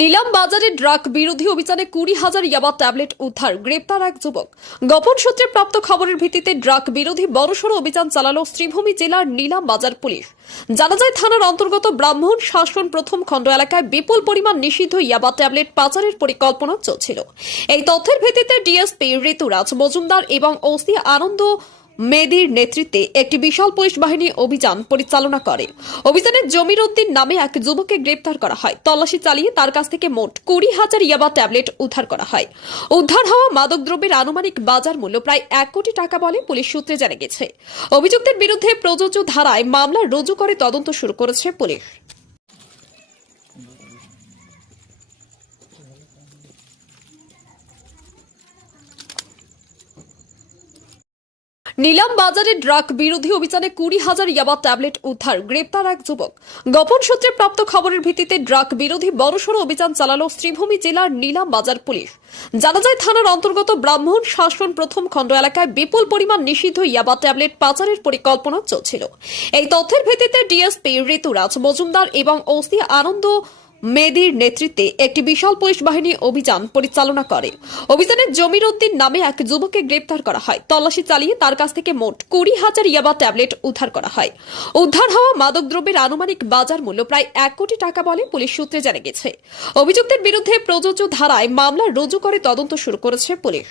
নীলাম বাজারে ড্রাগ বিরোধী অভিযানে 20,000 ইয়াবা ট্যাবলেট উদ্ধার, গ্রেপ্তার এক যুবক। গোপন সূত্রে প্রাপ্ত খবরের ভিত্তিতে ড্রাগ বিরোধী বড়সড় অভিযান চালালো শ্রীভূমি জেলার নীলাম বাজার পুলিশ। জানা যায়, থানার অন্তর্গত ব্রাহ্মণ শাসন প্রথম খণ্ড এলাকায় বিপুল পরিমাণ নিষিদ্ধ ইয়াবা ট্যাবলেট পাচারের পরিকল্পনা চলছিল। এই তথ্যের ভিত্তিতে ডিএসপি ঋতুরাজ মজুমদার এবং ওসি আনন্দ মেদির নেতৃত্বে একটি বিশাল পুলিশ বাহিনী অভিযান পরিচালনা করে। অভিযানে জমির উদ্দিন নামে এক যুবককে গ্রেপ্তার করা হয়। তল্লাশি চালিয়ে তার কাছ থেকে মোট 20,000 ইয়াবা ট্যাবলেট উদ্ধার করা হয়। উদ্ধার হওয়া মাদকদ্রব্যের আনুমানিক বাজার মূল্য প্রায় 1 কোটি টাকা বলে পুলিশ সূত্রে জানা গেছে। অভিযুক্তের বিরুদ্ধে প্রযোজ্য ধারায় মামলা রুজু করে তদন্ত শুরু করেছে পুলিশ। নীলাম বাজারে ড্রাগ বিরোধী অভিযানে 20,000 ইয়াবা ট্যাবলেট উদ্ধার, গ্রেপ্তার এক যুবক। গোপন সূত্রে প্রাপ্ত খবরের ভিত্তিতে ড্রাগ বিরোধী বড়সড় অভিযান চালালো শ্রীভূমি জেলার নীলাম বাজার পুলিশ। জানা যায়, থানার অন্তর্গত ব্রাহ্মণ শাসন প্রথম খণ্ড এলাকায় বিপুল পরিমাণ নিষিদ্ধ ইয়াবা ট্যাবলেট পাচারের পরিকল্পনা চলছিল। এই তথ্যের ভিত্তিতে ডিএসপি ঋতুরাজ মজুমদার এবং ওসি আনন্দ মেদির নেতৃত্বে একটি বিশাল পুলিশ বাহিনী অভিযান পরিচালনা করে। অভিযানে জমির উদ্দিন নামে এক যুবককে গ্রেপ্তার করা হয়। তল্লাশি চালিয়ে তার কাছ থেকে মোট 20,000 ইয়াবা ট্যাবলেট উদ্ধার করা হয়। উদ্ধার হওয়া মাদকদ্রব্যের আনুমানিক বাজার মূল্য প্রায় 1 কোটি টাকা বলে পুলিশ সূত্রে জানা গেছে। অভিযুক্তের বিরুদ্ধে প্রযোজ্য ধারায় মামলা রুজু করে তদন্ত শুরু করেছে পুলিশ।